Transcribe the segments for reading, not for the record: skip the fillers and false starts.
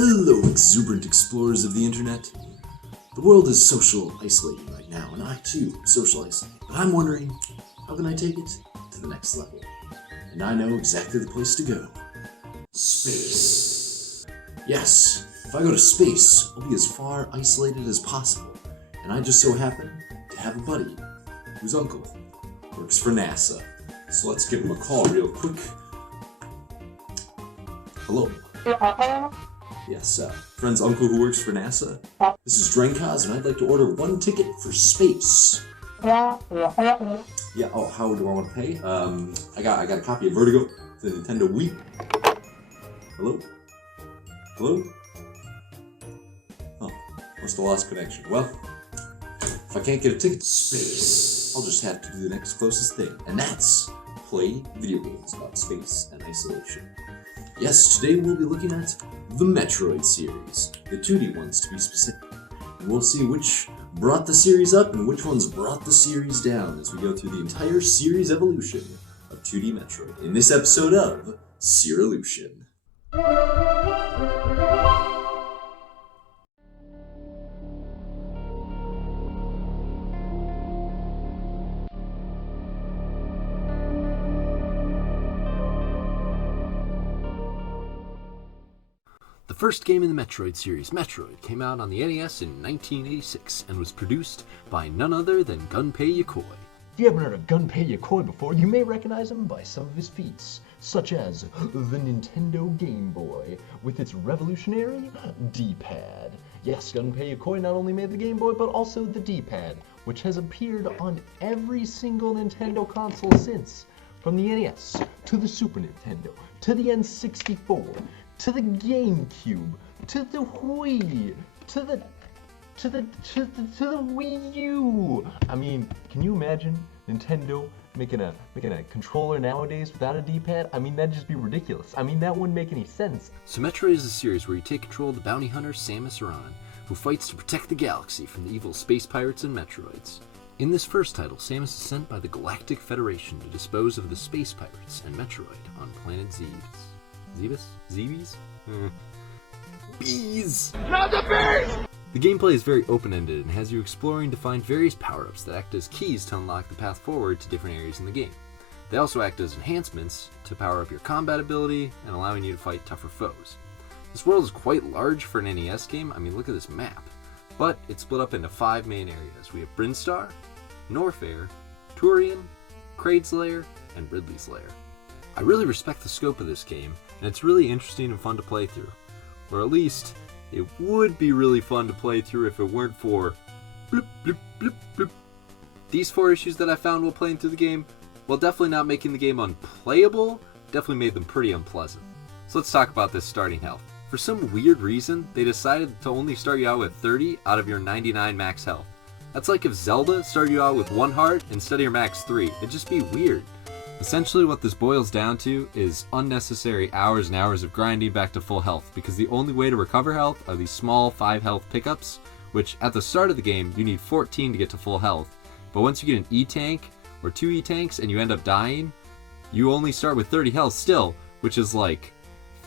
Hello, exuberant explorers of the internet. The world is social isolating right now, and I too am social isolating. But I'm wondering, how can I take it to the next level? And I know exactly the place to go. Space. Yes, if I go to space, I'll be as far isolated as possible. And I just so happen to have a buddy whose uncle works for NASA. So let's give him a call real quick. Hello. Yes, friend's uncle who works for NASA. This is Drenkaz, and I'd like to order one ticket for space. Yeah, oh, how do I want to pay? I got a copy of Vertigo, the Nintendo Wii. Hello? Hello? Oh, must have lost connection. Well, if I can't get a ticket to space, I'll just have to do the next closest thing, and that's play video games about space and isolation. Yes, today we'll be looking at the Metroid series, the 2D ones to be specific, and we'll see which brought the series up and which ones brought the series down as we go through the entire series evolution of 2D Metroid in this episode of Serilution. The first game in the Metroid series, Metroid, came out on the NES in 1986 and was produced by none other than Gunpei Yokoi. If you haven't heard of Gunpei Yokoi before, you may recognize him by some of his feats, such as the Nintendo Game Boy, with its revolutionary D-pad. Yes, Gunpei Yokoi not only made the Game Boy, but also the D-pad, which has appeared on every single Nintendo console since, from the NES, to the Super Nintendo, to the N64, to the GameCube, to the Wii, to the Wii U. I mean, can you imagine Nintendo making a controller nowadays without a D-pad? I mean, that'd just be ridiculous. I mean, that wouldn't make any sense. So Metroid is a series where you take control of the bounty hunter Samus Aran, who fights to protect the galaxy from the evil space pirates and Metroids. In this first title, Samus is sent by the Galactic Federation to dispose of the space pirates and Metroid on planet Zebes. Zebes? Bees! Not the bees! The gameplay is very open-ended and has you exploring to find various power-ups that act as keys to unlock the path forward to different areas in the game. They also act as enhancements to power up your combat ability and allowing you to fight tougher foes. This world is quite large for an NES game. I mean, look at this map. But it's split up into 5 main areas. We have Brinstar, Norfair, Turian, Kraid's Lair, and Ridley's Lair. I really respect the scope of this game, and it's really interesting and fun to play through. Or at least, it would be really fun to play through if it weren't for bloop, bloop, bloop, bloop. These 4 issues that I found while playing through the game, while definitely not making the game unplayable, definitely made them pretty unpleasant. So let's talk about this starting health. For some weird reason, they decided to only start you out with 30 out of your 99 max health. That's like if Zelda started you out with 1 heart instead of your max 3. It'd just be weird. Essentially what this boils down to is unnecessary hours and hours of grinding back to full health, because the only way to recover health are these small 5 health pickups, which at the start of the game you need 14 to get to full health, but once you get an E-tank or 2 E-tanks and you end up dying, you only start with 30 health still, which is like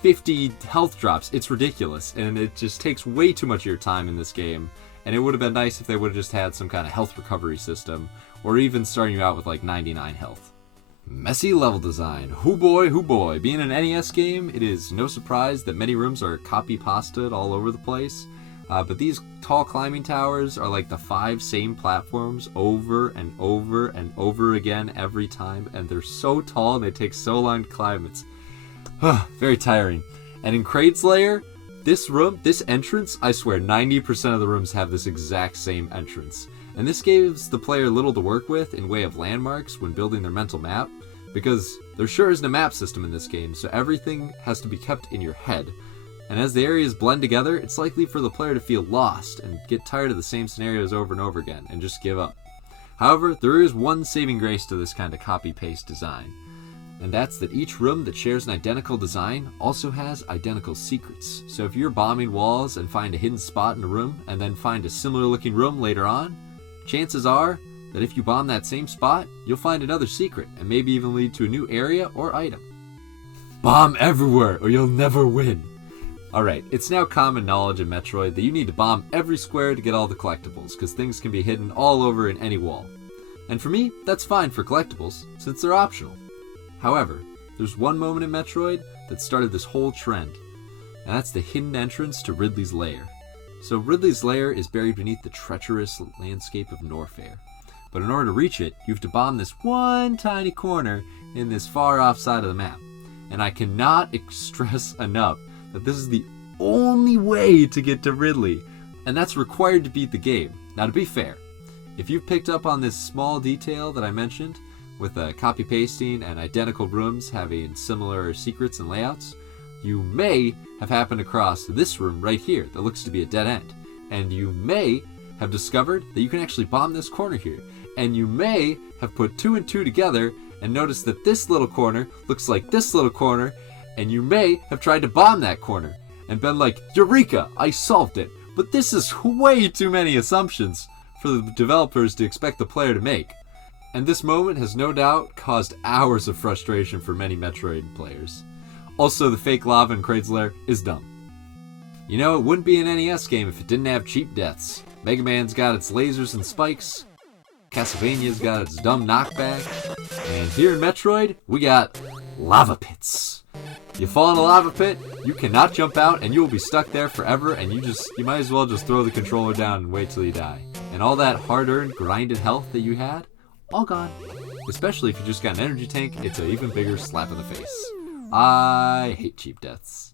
50 health drops. It's ridiculous, and it just takes way too much of your time in this game, and it would have been nice if they would have just had some kind of health recovery system, or even starting you out with like 99 health. Messy level design. Hoo boy. Being an NES game, it is no surprise that many rooms are copy-pasted all over the place. But these tall climbing towers are like the 5 same platforms over and over and over again every time, and they're so tall and they take so long to climb. It's very tiring. And in Kraid's Lair, this entrance, I swear 90% of the rooms have this exact same entrance. And this gives the player little to work with in way of landmarks when building their mental map, because there sure isn't a map system in this game, so everything has to be kept in your head. And as the areas blend together, it's likely for the player to feel lost and get tired of the same scenarios over and over again and just give up. However, there is one saving grace to this kind of copy-paste design, and that's that each room that shares an identical design also has identical secrets. So if you're bombing walls and find a hidden spot in a room and then find a similar looking room later on, chances are that if you bomb that same spot, you'll find another secret and maybe even lead to a new area or item. Bomb everywhere or you'll never win. Alright, it's now common knowledge in Metroid that you need to bomb every square to get all the collectibles, because things can be hidden all over in any wall. And for me, that's fine for collectibles, since they're optional. However, there's one moment in Metroid that started this whole trend, and that's the hidden entrance to Ridley's Lair. So Ridley's Lair is buried beneath the treacherous landscape of Norfair. But in order to reach it, you have to bomb this one tiny corner in this far off side of the map. And I cannot stress enough that this is the only way to get to Ridley, and that's required to beat the game. Now, to be fair, if you've picked up on this small detail that I mentioned, with copy pasting and identical rooms having similar secrets and layouts, you may have happened across this room right here that looks to be a dead end, and you may have discovered that you can actually bomb this corner here, and you may have put 2 and 2 together and noticed that this little corner looks like this little corner, and you may have tried to bomb that corner and been like, Eureka, I solved it. But this is way too many assumptions for the developers to expect the player to make. And this moment has no doubt caused hours of frustration for many Metroid players. Also, the fake lava in Kraid's Lair is dumb. You know, it wouldn't be an NES game if it didn't have cheap deaths. Mega Man's got its lasers and spikes, Castlevania's got its dumb knockback, and here in Metroid, we got lava pits. You fall in a lava pit, you cannot jump out, and you will be stuck there forever, and you might as well just throw the controller down and wait till you die. And all that hard-earned, grinded health that you had, all gone. Especially if you just got an energy tank, it's an even bigger slap in the face. I hate cheap deaths.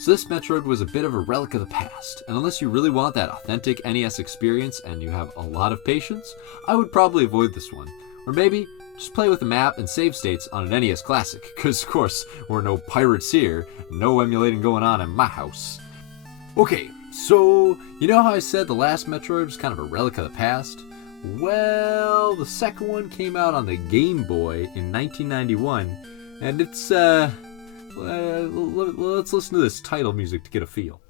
So this Metroid was a bit of a relic of the past, and unless you really want that authentic NES experience and you have a lot of patience, I would probably avoid this one. Or maybe just play with the map and save states on an NES Classic, because of course, we're no pirates here, no emulating going on in my house. Okay, so you know how I said the last Metroid was kind of a relic of the past? Well, the second one came out on the Game Boy in 1991, and it's, let's listen to this title music to get a feel.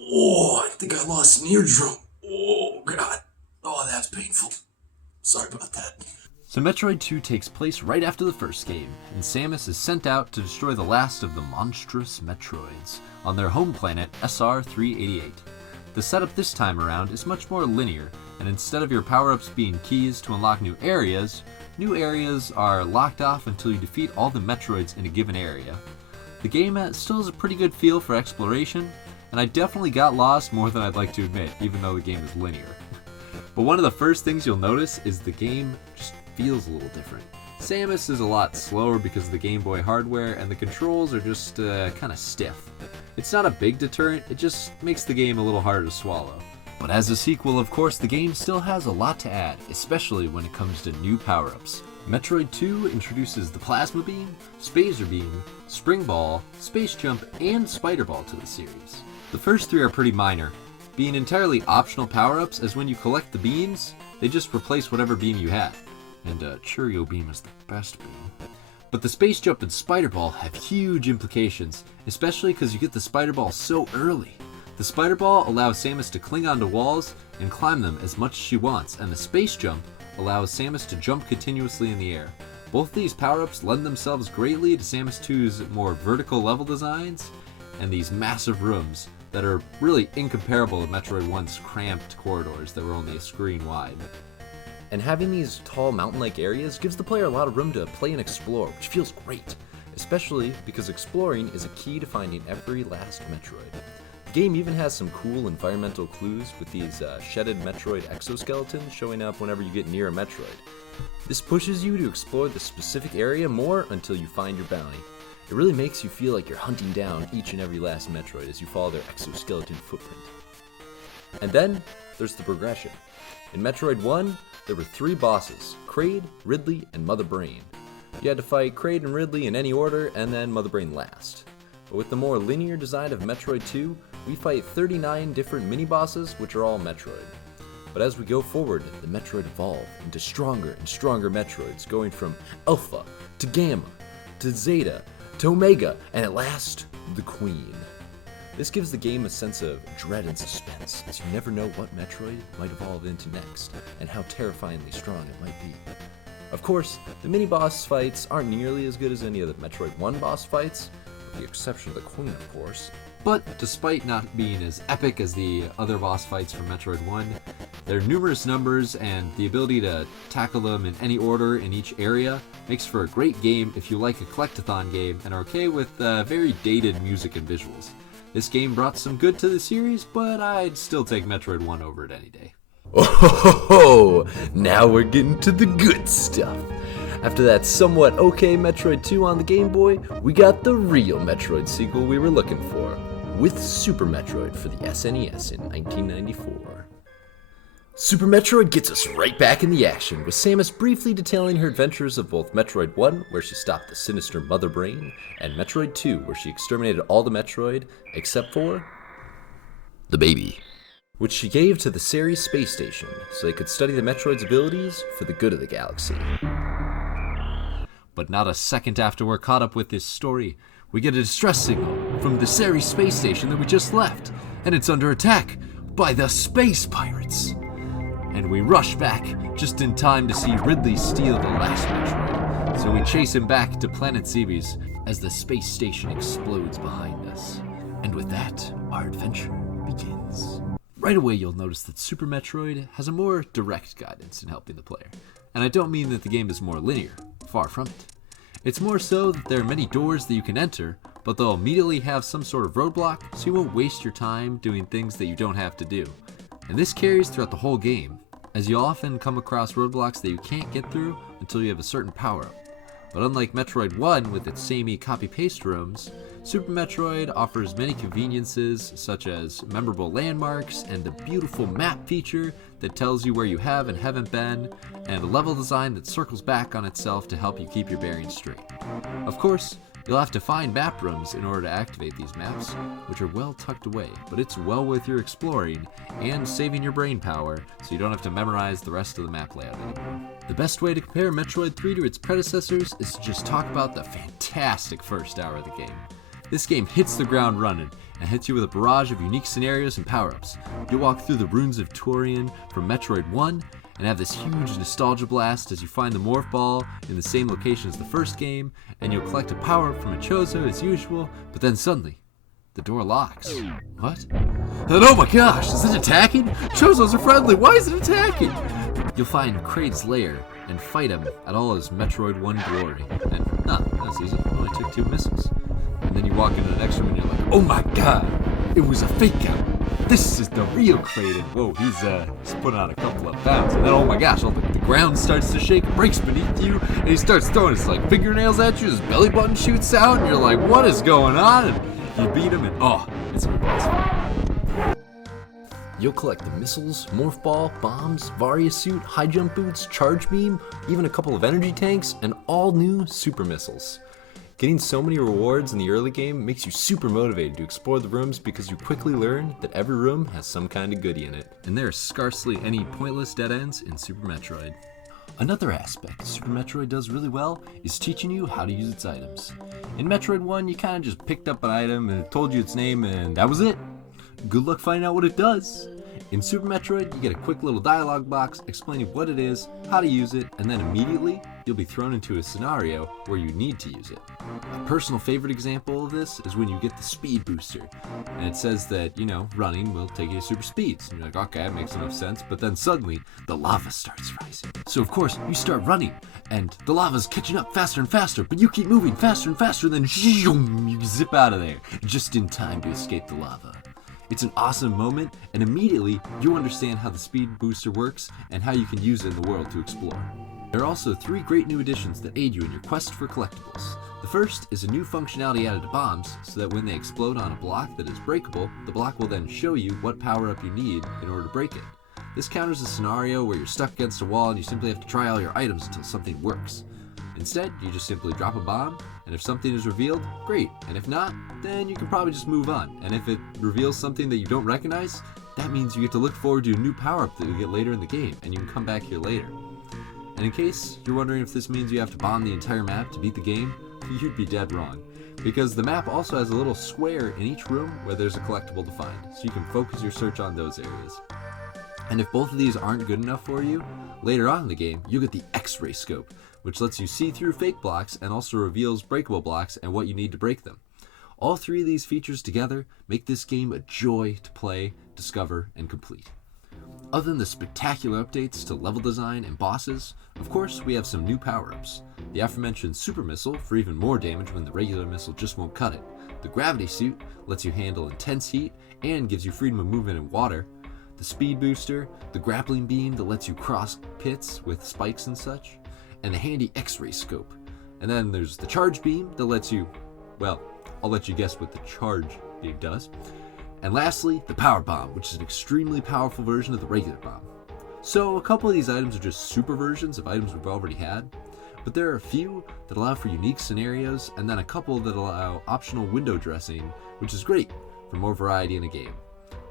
Oh, I think I lost an eardrum. Oh, God. Oh, that's painful. Sorry about that. So Metroid 2 takes place right after the first game, and Samus is sent out to destroy the last of the monstrous Metroids on their home planet SR-388. The setup this time around is much more linear, and instead of your power-ups being keys to unlock new areas are locked off until you defeat all the Metroids in a given area. The game still has a pretty good feel for exploration, and I definitely got lost more than I'd like to admit, even though the game is linear. But one of the first things you'll notice is the game just feels a little different. Samus is a lot slower because of the Game Boy hardware, and the controls are just kind of stiff. It's not a big deterrent, it just makes the game a little harder to swallow. But as a sequel, of course, the game still has a lot to add, especially when it comes to new power-ups. Metroid 2 introduces the Plasma Beam, Spazer Beam, Spring Ball, Space Jump, and Spider Ball to the series. The first three are pretty minor, being entirely optional power-ups, as when you collect the beams, they just replace whatever beam you had. And Cheerio Beam is the best beam. But the Space Jump and Spider Ball have huge implications, especially because you get the Spider Ball so early. The Spider Ball allows Samus to cling onto walls and climb them as much as she wants, and the Space Jump allows Samus to jump continuously in the air. Both of these power-ups lend themselves greatly to Samus 2's more vertical level designs and these massive rooms that are really incomparable to Metroid 1's cramped corridors that were only a screen wide. And having these tall mountain-like areas gives the player a lot of room to play and explore, which feels great, especially because exploring is a key to finding every last Metroid. The game even has some cool environmental clues with these shedded Metroid exoskeletons showing up whenever you get near a Metroid. This pushes you to explore the specific area more until you find your bounty. It really makes you feel like you're hunting down each and every last Metroid as you follow their exoskeleton footprint. And then, there's the progression. In Metroid 1, there were 3 bosses, Kraid, Ridley, and Mother Brain. You had to fight Kraid and Ridley in any order, and then Mother Brain last. But with the more linear design of Metroid 2, we fight 39 different mini-bosses, which are all Metroid. But as we go forward, the Metroid evolve into stronger and stronger Metroids, going from Alpha, to Gamma, to Zeta, to Omega, and at last, the Queen. This gives the game a sense of dread and suspense, as you never know what Metroid might evolve into next, and how terrifyingly strong it might be. Of course, the mini-boss fights aren't nearly as good as any of the Metroid 1 boss fights, with the exception of the Queen, of course. But despite not being as epic as the other boss fights from Metroid 1, their numerous numbers and the ability to tackle them in any order in each area makes for a great game if you like a collectathon game and are okay with very dated music and visuals. This game brought some good to the series, but I'd still take Metroid 1 over it any day. Oh, now we're getting to the good stuff. After that somewhat okay Metroid 2 on the Game Boy, we got the real Metroid sequel we were looking for, with Super Metroid for the SNES in 1994. Super Metroid gets us right back in the action, with Samus briefly detailing her adventures of both Metroid 1, where she stopped the sinister Mother Brain, and Metroid 2, where she exterminated all the Metroid, except for the baby, which she gave to the Ceres space station, so they could study the Metroid's abilities for the good of the galaxy. But not a second after we're caught up with this story, we get a distress signal from the Ceres space station that we just left, and it's under attack by the space pirates. And we rush back just in time to see Ridley steal the last Metroid, so we chase him back to Planet Zebes as the space station explodes behind us. And with that, our adventure begins. Right away you'll notice that Super Metroid has a more direct guidance in helping the player. And I don't mean that the game is more linear, far from it. It's more so that there are many doors that you can enter, but they'll immediately have some sort of roadblock, so you won't waste your time doing things that you don't have to do. And this carries throughout the whole game, as you'll often come across roadblocks that you can't get through until you have a certain power-up. But unlike Metroid 1 with its samey copy-paste rooms, Super Metroid offers many conveniences such as memorable landmarks and a beautiful map feature that tells you where you have and haven't been, and a level design that circles back on itself to help you keep your bearings straight. Of course, you'll have to find map rooms in order to activate these maps, which are well tucked away, but it's well worth your exploring and saving your brain power so you don't have to memorize the rest of the map layout anymore. The best way to compare Metroid 3 to its predecessors is to just talk about the fantastic first hour of the game. This game hits the ground running and hits you with a barrage of unique scenarios and power-ups. You'll walk through the ruins of Torian from Metroid 1 and have this huge nostalgia blast as you find the Morph Ball in the same location as the first game, and you'll collect a power-up from a Chozo as usual, but then suddenly, the door locks. What? And oh my gosh, is it attacking? Chozos are friendly, why is it attacking? You'll find Kraid's Lair and fight him at all his Metroid 1 glory. And, that's easy, it only took 2 missiles. And then you walk into the next room and you're like, oh my god, it was a fake out. This is the real Kraid, and whoa, he's putting on a couple of pounds. And then, oh my gosh, the ground starts to shake, breaks beneath you, and he starts throwing his fingernails at you, his belly button shoots out, and you're like, what is going on? And you beat him, and it's impossible. You'll collect the missiles, Morph Ball, bombs, Varia Suit, high jump boots, charge beam, even a couple of energy tanks, and all new super missiles. Getting so many rewards in the early game makes you super motivated to explore the rooms because you quickly learn that every room has some kind of goodie in it, and there are scarcely any pointless dead ends in Super Metroid. Another aspect Super Metroid does really well is teaching you how to use its items. In Metroid 1, you kind of just picked up an item and it told you its name and that was it. Good luck finding out what it does. In Super Metroid, you get a quick little dialogue box explaining what it is, how to use it, and then immediately, you'll be thrown into a scenario where you need to use it. A personal favorite example of this is when you get the speed booster, and it says that, running will take you to super speeds. And you're like, okay, that makes enough sense, but then suddenly, the lava starts rising. So of course, you start running, and the lava's catching up faster and faster, but you keep moving faster and faster, then you zip out of there, just in time to escape the lava. It's an awesome moment, and immediately you understand how the speed booster works and how you can use it in the world to explore. There are also 3 great new additions that aid you in your quest for collectibles. The first is a new functionality added to bombs, so that when they explode on a block that is breakable, the block will then show you what power-up you need in order to break it. This counters a scenario where you're stuck against a wall and you simply have to try all your items until something works. Instead, you just simply drop a bomb, and if something is revealed, great, and if not, then you can probably just move on. And if it reveals something that you don't recognize, that means you get to look forward to a new power-up that you get later in the game, and you can come back here later. And in case you're wondering if this means you have to bomb the entire map to beat the game, you'd be dead wrong. because the map also has a little square in each room where there's a collectible to find, so you can focus your search on those areas. And if both of these aren't good enough for you, later on in the game, you get the X-ray scope, which lets you see through fake blocks and also reveals breakable blocks and what you need to break them. All three of these features together make this game a joy to play, discover, and complete. Other than the spectacular updates to level design and bosses, of course we have some new power-ups. The aforementioned super missile for even more damage when the regular missile just won't cut it. The gravity suit lets you handle intense heat and gives you freedom of movement in water. The speed booster, the grappling beam that lets you cross pits with spikes and such, and the handy X-ray scope. And then there's the charge beam that lets you, well, I'll let you guess what the charge beam does. And lastly, the power bomb, which is an extremely powerful version of the regular bomb. So a couple of these items are just super versions of items we've already had, but there are a few that allow for unique scenarios, and then a couple that allow optional window dressing, which is great for more variety in a game.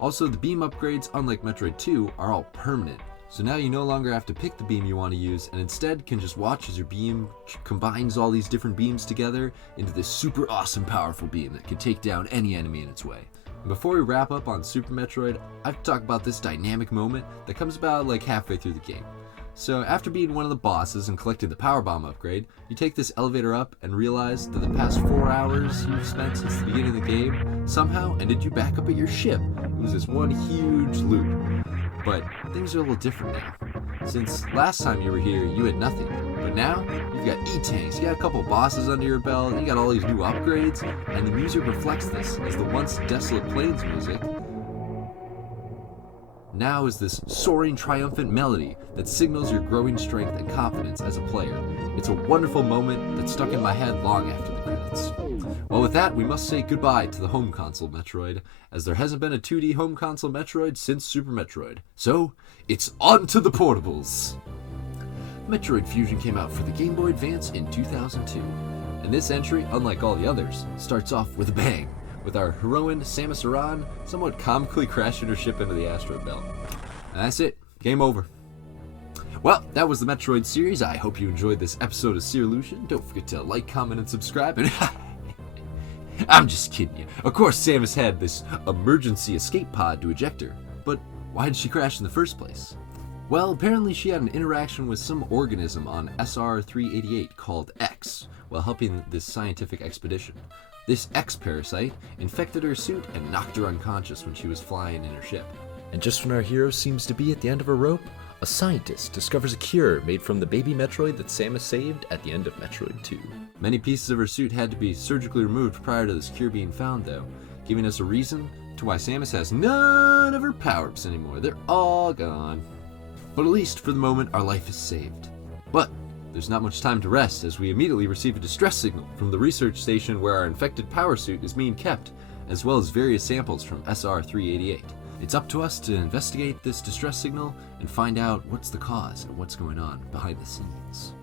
Also, the beam upgrades, unlike Metroid 2, are all permanent. So now you no longer have to pick the beam you want to use, and instead can just watch as your beam combines all these different beams together into this super awesome powerful beam that can take down any enemy in its way. And before we wrap up on Super Metroid, I have to talk about this dynamic moment that comes about like halfway through the game. So after beating one of the bosses and collecting the power bomb upgrade, you take this elevator up and realize that the past 4 hours you've spent since the beginning of the game somehow ended you back up at your ship. It was this one huge loop. But things are a little different now. Since last time you were here, you had nothing. But now, you've got E-tanks, you got a couple bosses under your belt, you got all these new upgrades, and the music reflects this, as the once desolate plains music now is this soaring, triumphant melody that signals your growing strength and confidence as a player. It's a wonderful moment that stuck in my head long after the credits. Well, with that, we must say goodbye to the home console Metroid, as there hasn't been a 2D home console Metroid since Super Metroid. So, it's on to the portables! Metroid Fusion came out for the Game Boy Advance in 2002, and this entry, unlike all the others, starts off with a bang, with our heroine Samus Aran somewhat comically crashing her ship into the asteroid belt. And that's it. Game over. Well, that was the Metroid series. I hope you enjoyed this episode of Serilution. Don't forget to like, comment, and subscribe. And I'm just kidding you. Of course, Samus had this emergency escape pod to eject her. But why did she crash in the first place? Well, apparently she had an interaction with some organism on SR-388 called X while helping this scientific expedition. This X-parasite infected her suit and knocked her unconscious when she was flying in her ship. And just when our hero seems to be at the end of her rope, a scientist discovers a cure made from the baby Metroid that Samus saved at the end of Metroid 2. Many pieces of her suit had to be surgically removed prior to this cure being found, though, giving us a reason to why Samus has none of her power-ups anymore. They're all gone. But at least for the moment, our life is saved. But there's not much time to rest, as we immediately receive a distress signal from the research station where our infected power suit is being kept, as well as various samples from SR-388. It's up to us to investigate this distress signal and find out what's the cause and what's going on behind the scenes.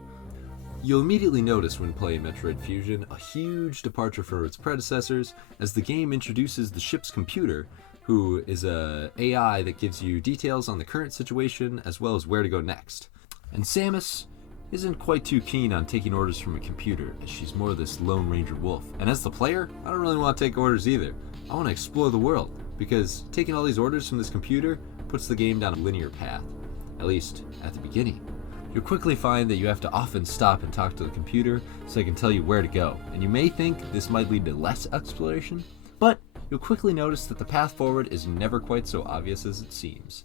You'll immediately notice when playing Metroid Fusion a huge departure from its predecessors, as the game introduces the ship's computer, who is a AI that gives you details on the current situation as well as where to go next. And Samus isn't quite too keen on taking orders from a computer, as she's more this Lone Ranger wolf. And as the player, I don't really want to take orders either. I want to explore the world, because taking all these orders from this computer puts the game down a linear path, at least at the beginning. You'll quickly find that you have to often stop and talk to the computer so it can tell you where to go, and you may think this might lead to less exploration, but you'll quickly notice that the path forward is never quite so obvious as it seems.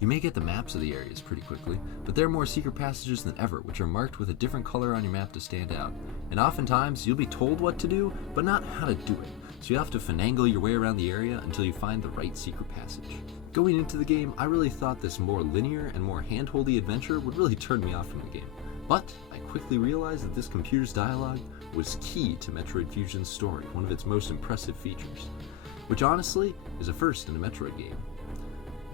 You may get the maps of the areas pretty quickly, but there are more secret passages than ever, which are marked with a different color on your map to stand out. And oftentimes, you'll be told what to do, but not how to do it. So you have to finagle your way around the area until you find the right secret passage. Going into the game, I really thought this more linear and more hand-holdy adventure would really turn me off from the game. But I quickly realized that this computer's dialogue was key to Metroid Fusion's story, one of its most impressive features, which honestly is a first in a Metroid game.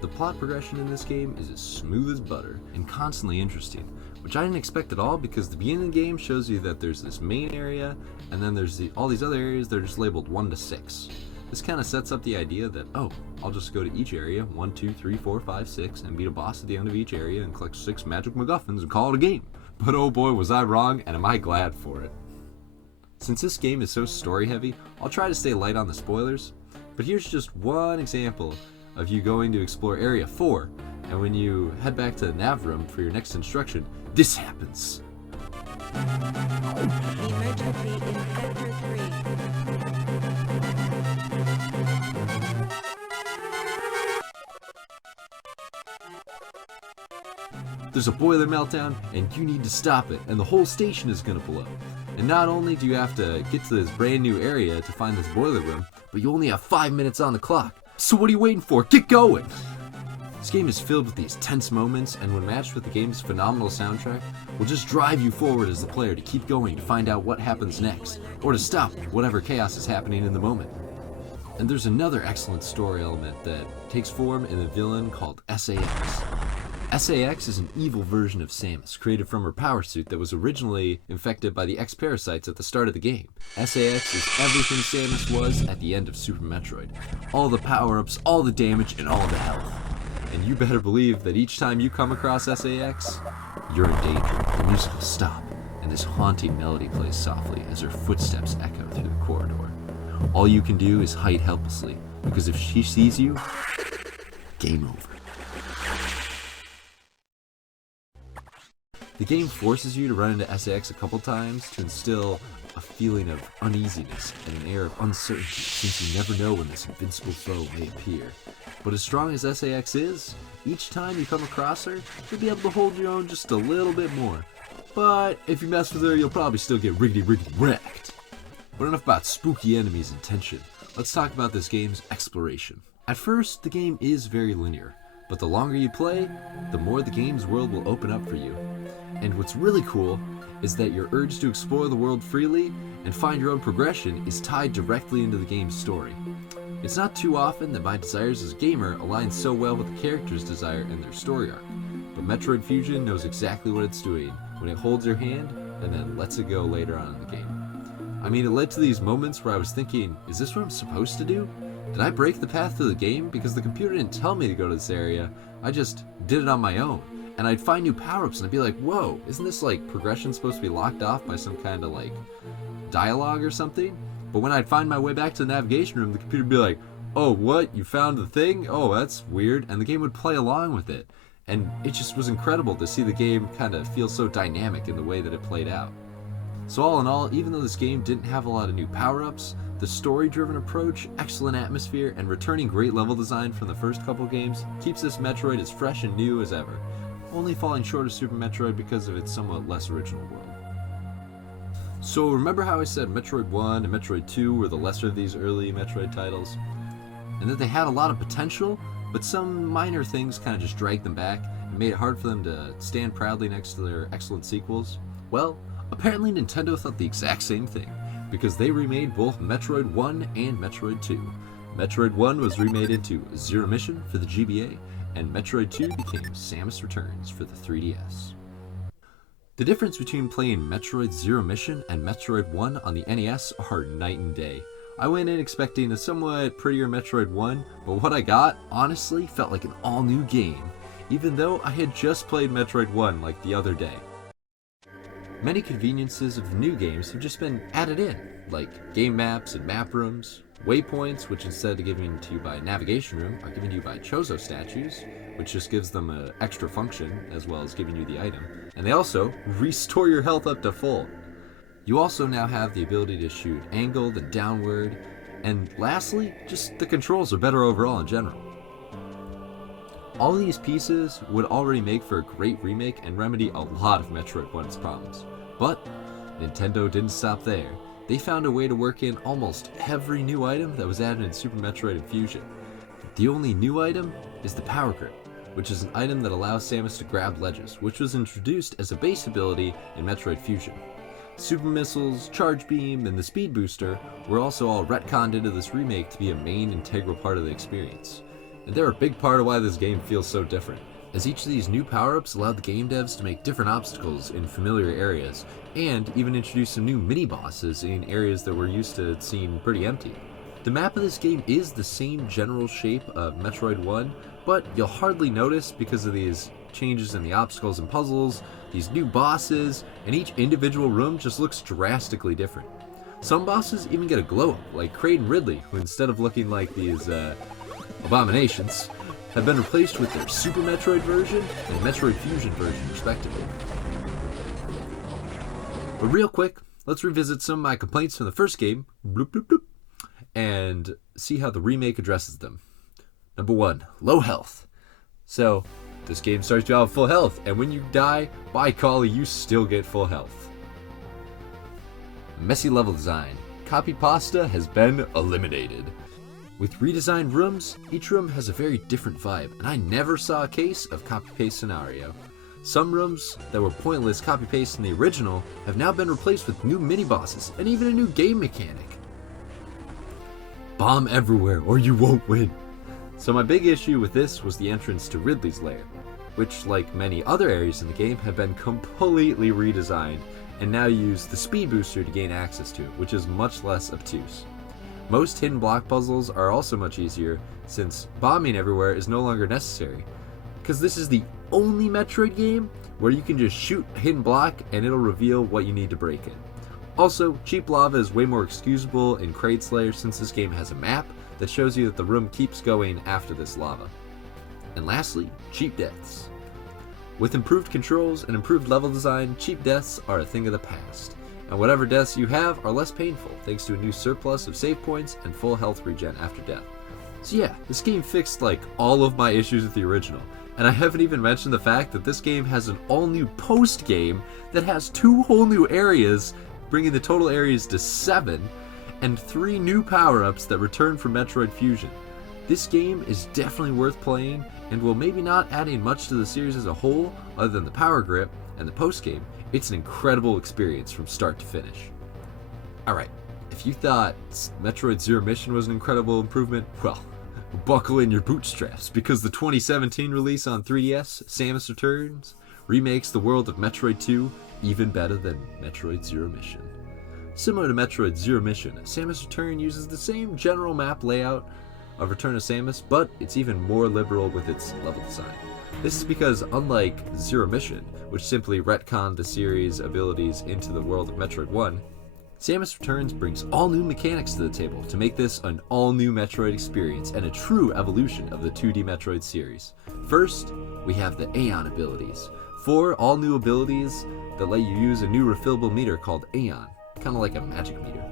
The plot progression in this game is as smooth as butter and constantly interesting, which I didn't expect at all, because the beginning of the game shows you that there's this main area and then there's all these other areas that are just labeled 1 to 6. This kind of sets up the idea that, oh, I'll just go to each area, 1, 2, 3, 4, 5, 6, and beat a boss at the end of each area and collect 6 magic MacGuffins and call it a game. But oh boy, was I wrong, and am I glad for it. Since this game is so story heavy, I'll try to stay light on the spoilers, but here's just one example of you going to explore Area 4, and when you head back to the nav room for your next instruction, this happens. Emergency in Sector 3. There's a boiler meltdown, and you need to stop it, and the whole station is gonna blow. And not only do you have to get to this brand new area to find this boiler room, but you only have 5 minutes on the clock. So what are you waiting for? Get going! This game is filled with these tense moments, and when matched with the game's phenomenal soundtrack, will just drive you forward as the player to keep going to find out what happens next, or to stop whatever chaos is happening in the moment. And there's another excellent story element that takes form in a villain called SAX. SAX is an evil version of Samus, created from her power suit that was originally infected by the X-Parasites at the start of the game. SAX is everything Samus was at the end of Super Metroid. All the power-ups, all the damage, and all the health. And you better believe that each time you come across SAX, you're in danger. The music will stop, and this haunting melody plays softly as her footsteps echo through the corridor. All you can do is hide helplessly, because if she sees you, game over. The game forces you to run into SAX a couple times to instill a feeling of uneasiness and an air of uncertainty, since you never know when this invincible foe may appear. But as strong as SAX is, each time you come across her, you'll be able to hold your own just a little bit more. But if you mess with her, you'll probably still get riggedy wrecked. But enough about spooky enemies and tension. Let's talk about this game's exploration. At first, the game is very linear, but the longer you play, the more the game's world will open up for you. And what's really cool is that your urge to explore the world freely and find your own progression is tied directly into the game's story. It's not too often that my desires as a gamer align so well with the character's desire and their story arc, but Metroid Fusion knows exactly what it's doing when it holds your hand and then lets it go later on in the game. I mean, it led to these moments where I was thinking, is this what I'm supposed to do? Did I break the path to the game? Because the computer didn't tell me to go to this area, I just did it on my own. And I'd find new power-ups and I'd be like, whoa, isn't this like progression supposed to be locked off by some kind of like dialogue or something? But when I'd find my way back to the navigation room, the computer would be like, oh, what? You found the thing? Oh, that's weird. And the game would play along with it. And it just was incredible to see the game kind of feel so dynamic in the way that it played out. So all in all, even though this game didn't have a lot of new power-ups, the story-driven approach, excellent atmosphere, and returning great level design from the first couple games keeps this Metroid as fresh and new as ever, only falling short of Super Metroid because of its somewhat less original world. So remember how I said Metroid 1 and Metroid 2 were the lesser of these early Metroid titles? And that they had a lot of potential, but some minor things kind of just dragged them back and made it hard for them to stand proudly next to their excellent sequels? Well, apparently Nintendo thought the exact same thing, because they remade both Metroid 1 and Metroid 2. Metroid 1 was remade into Zero Mission for the GBA, and Metroid 2 became Samus Returns for the 3DS. The difference between playing Metroid Zero Mission and Metroid 1 on the NES are night and day. I went in expecting a somewhat prettier Metroid 1, but what I got, honestly, felt like an all-new game, even though I had just played Metroid 1 like the other day. Many conveniences of the new games have just been added in, like game maps and map rooms, waypoints, which instead of giving to you by navigation room, are given to you by Chozo statues, which just gives them an extra function as well as giving you the item, and they also restore your health up to full. You also now have the ability to shoot angled and downward, and lastly, just the controls are better overall in general. All these pieces would already make for a great remake and remedy a lot of Metroid 1's problems, but Nintendo didn't stop there. They found a way to work in almost every new item that was added in Super Metroid and Fusion. The only new item is the Power Grip, which is an item that allows Samus to grab ledges, which was introduced as a base ability in Metroid Fusion. Super Missiles, Charge Beam, and the Speed Booster were also all retconned into this remake to be a main integral part of the experience. And they're a big part of why this game feels so different, as each of these new power-ups allowed the game devs to make different obstacles in familiar areas, and even introduce some new mini-bosses in areas that were used to seem pretty empty. The map of this game is the same general shape of Metroid 1, but you'll hardly notice because of these changes in the obstacles and puzzles, these new bosses, and each individual room just looks drastically different. Some bosses even get a glow up, like Kraid and Ridley, who instead of looking like these abominations, have been replaced with their Super Metroid version and Metroid Fusion version, respectively. But real quick, let's revisit some of my complaints from the first game, bloop, bloop, bloop, and see how the remake addresses them. Number 1, low health. So, this game starts you out with full health, and when you die, by golly, you still get full health. Messy level design. Copy pasta has been eliminated. With redesigned rooms, each room has a very different vibe, and I never saw a case of copy-paste scenario. Some rooms that were pointless copy-paste in the original have now been replaced with new mini-bosses, and even a new game mechanic. Bomb everywhere, or you won't win. So my big issue with this was the entrance to Ridley's Lair, which, like many other areas in the game, have been completely redesigned, and now use the speed booster to gain access to, which is much less obtuse. Most hidden block puzzles are also much easier, since bombing everywhere is no longer necessary, because this is the only Metroid game where you can just shoot a hidden block and it'll reveal what you need to break it. Also, cheap lava is way more excusable in Kraid's Lair since this game has a map that shows you that the room keeps going after this lava. And lastly, cheap deaths. With improved controls and improved level design, cheap deaths are a thing of the past, and whatever deaths you have are less painful thanks to a new surplus of save points and full health regen after death. So yeah, this game fixed like all of my issues with the original, and I haven't even mentioned the fact that this game has an all-new post-game that has 2 whole new areas, bringing the total areas to 7, and 3 new power-ups that return from Metroid Fusion. This game is definitely worth playing, and while maybe not adding much to the series as a whole, other than the power grip and the post-game, it's an incredible experience from start to finish. Alright, if you thought Metroid Zero Mission was an incredible improvement, well, buckle in your bootstraps, because the 2017 release on 3DS, Samus Returns, remakes the world of Metroid 2 even better than Metroid Zero Mission. Similar to Metroid Zero Mission, Samus Return uses the same general map layout of Return of Samus, but it's even more liberal with its level design. This is because, unlike Zero Mission, which simply retconned the series' abilities into the world of Metroid 1, Samus Returns brings all new mechanics to the table to make this an all-new Metroid experience and a true evolution of the 2D Metroid series. First, we have the Aeon abilities. 4 all-new abilities that let you use a new refillable meter called Aeon, kind of like a magic meter.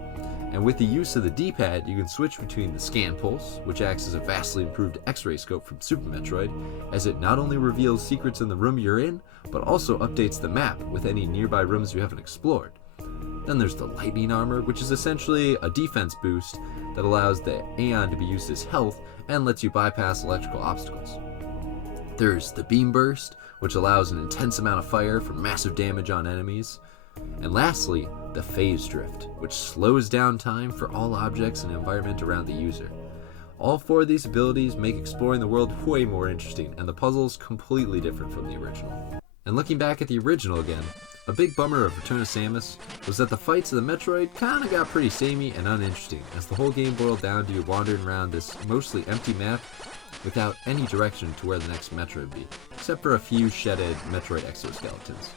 And with the use of the D-pad, you can switch between the Scan Pulse, which acts as a vastly improved X-ray scope from Super Metroid, as it not only reveals secrets in the room you're in, but also updates the map with any nearby rooms you haven't explored. Then there's the Lightning Armor, which is essentially a defense boost that allows the Aeon to be used as health and lets you bypass electrical obstacles. There's the Beam Burst, which allows an intense amount of fire for massive damage on enemies. And lastly, the Phase Drift, which slows down time for all objects and environment around the user. All 4 of these abilities make exploring the world way more interesting, and the puzzles completely different from the original. And looking back at the original again, a big bummer of Return of Samus was that the fights of the Metroid kinda got pretty samey and uninteresting, as the whole game boiled down to you wandering around this mostly empty map without any direction to where the next Metroid would be, except for a few shedded Metroid exoskeletons.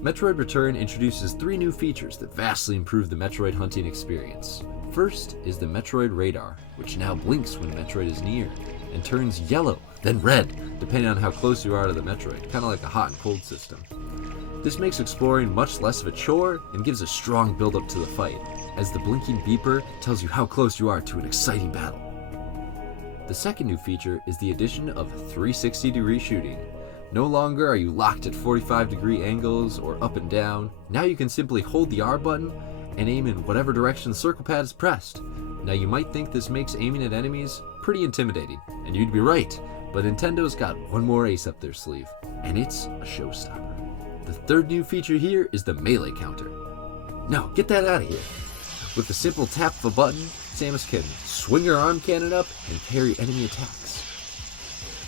Metroid Return introduces 3 new features that vastly improve the Metroid hunting experience. First is the Metroid Radar, which now blinks when Metroid is near, and turns yellow, then red, depending on how close you are to the Metroid, kinda like a hot and cold system. This makes exploring much less of a chore and gives a strong build-up to the fight, as the blinking beeper tells you how close you are to an exciting battle. The second new feature is the addition of 360-degree shooting. No longer are you locked at 45-degree angles or up and down. Now you can simply hold the R button and aim in whatever direction the circle pad is pressed. Now you might think this makes aiming at enemies pretty intimidating, and you'd be right, but Nintendo's got one more ace up their sleeve, and it's a showstopper. The third new feature here is the melee counter. No, get that out of here. With the simple tap of a button, Samus can swing her arm cannon up and parry enemy attacks.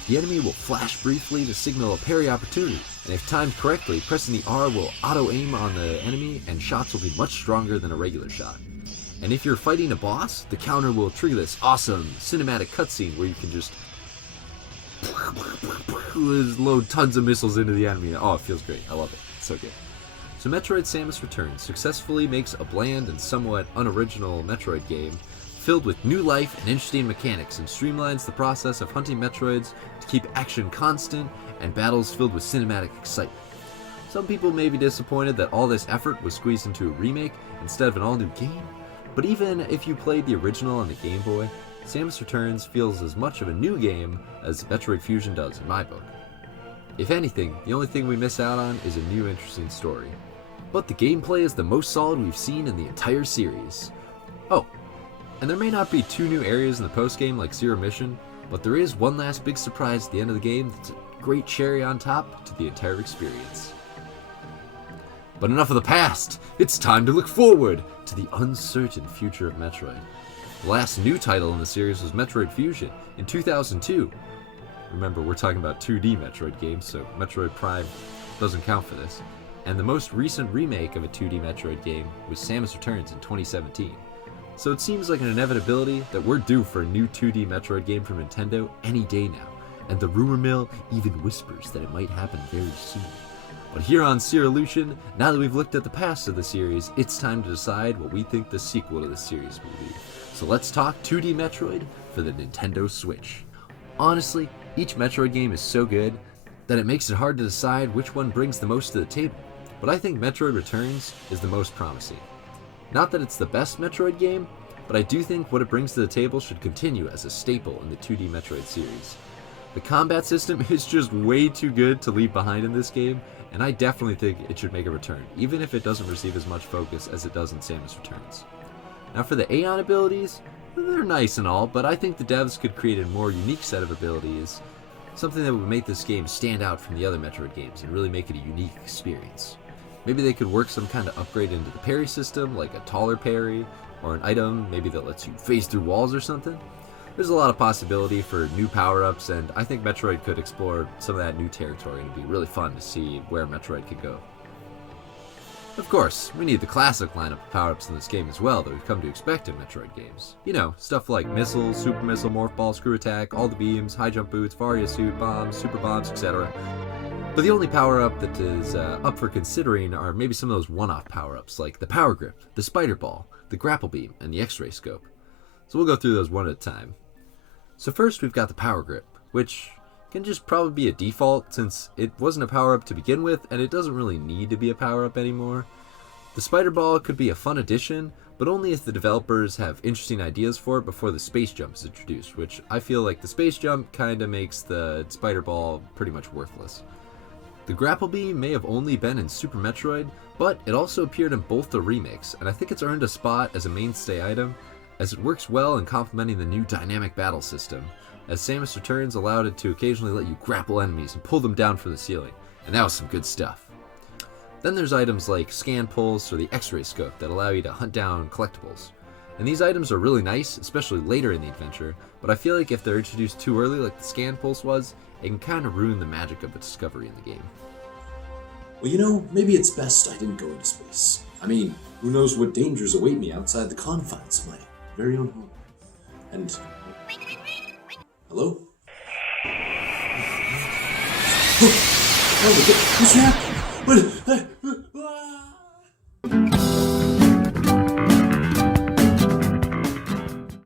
The enemy will flash briefly to signal a parry opportunity, and if timed correctly, pressing the R will auto-aim on the enemy and shots will be much stronger than a regular shot. And if you're fighting a boss, the counter will trigger this awesome cinematic cutscene where you can just load tons of missiles into the enemy. Oh, it feels great. I love it. It's so good. So Metroid Samus Returns successfully makes a bland and somewhat unoriginal Metroid game filled with new life and interesting mechanics, and streamlines the process of hunting Metroids to keep action constant and battles filled with cinematic excitement. Some people may be disappointed that all this effort was squeezed into a remake instead of an all-new game, but even if you played the original on the Game Boy, Samus Returns feels as much of a new game as Metroid Fusion does in my book. If anything, the only thing we miss out on is a new interesting story. But the gameplay is the most solid we've seen in the entire series. Oh, and there may not be 2 new areas in the post-game like Zero Mission, but there is one last big surprise at the end of the game that's a great cherry on top to the entire experience. But enough of the past! It's time to look forward to the uncertain future of Metroid. The last new title in the series was Metroid Fusion in 2002. Remember, we're talking about 2D Metroid games, so Metroid Prime doesn't count for this. And the most recent remake of a 2D Metroid game was Samus Returns in 2017. So it seems like an inevitability that we're due for a new 2D Metroid game from Nintendo any day now, and the rumor mill even whispers that it might happen very soon. But here on Serilution, now that we've looked at the past of the series, it's time to decide what we think the sequel to the series will be. So let's talk 2D Metroid for the Nintendo Switch. Honestly, each Metroid game is so good that it makes it hard to decide which one brings the most to the table, but I think Metroid Returns is the most promising. Not that it's the best Metroid game, but I do think what it brings to the table should continue as a staple in the 2D Metroid series. The combat system is just way too good to leave behind in this game, and I definitely think it should make a return, even if it doesn't receive as much focus as it does in Samus Returns. Now for the Aeon abilities, they're nice and all, but I think the devs could create a more unique set of abilities, something that would make this game stand out from the other Metroid games and really make it a unique experience. Maybe they could work some kind of upgrade into the parry system, like a taller parry, or an item maybe that lets you phase through walls or something. There's a lot of possibility for new power-ups, and I think Metroid could explore some of that new territory, and it'd be really fun to see where Metroid could go. Of course, we need the classic lineup of power-ups in this game as well that we've come to expect in Metroid games. You know, stuff like missiles, super missile, morph ball, screw attack, all the beams, high jump boots, Varia suit, bombs, super bombs, etc. But the only power-up that is up for considering are maybe some of those one-off power-ups like the power grip, the spider ball, the grapple beam, and the x-ray scope. So we'll go through those one at a time. So first we've got the power grip, which can just probably be a default since it wasn't a power-up to begin with and it doesn't really need to be a power-up anymore. The spider ball could be a fun addition, but only if the developers have interesting ideas for it before the space jump is introduced, which I feel like the space jump kinda makes the spider ball pretty much worthless. The grapple beam may have only been in Super Metroid, but it also appeared in both the remakes, and I think it's earned a spot as a mainstay item, as it works well in complementing the new dynamic battle system, as Samus Returns allowed it to occasionally let you grapple enemies and pull them down from the ceiling, and that was some good stuff. Then there's items like Scan Pulse or the X-ray Scope that allow you to hunt down collectibles. And these items are really nice, especially later in the adventure, but I feel like if they're introduced too early like the Scan Pulse was, it can kind of ruin the magic of the discovery in the game. Well, you know, maybe it's best I didn't go into space. I mean, who knows what dangers await me outside the confines of my very own home. And... Hello? Oh, what's happening? What?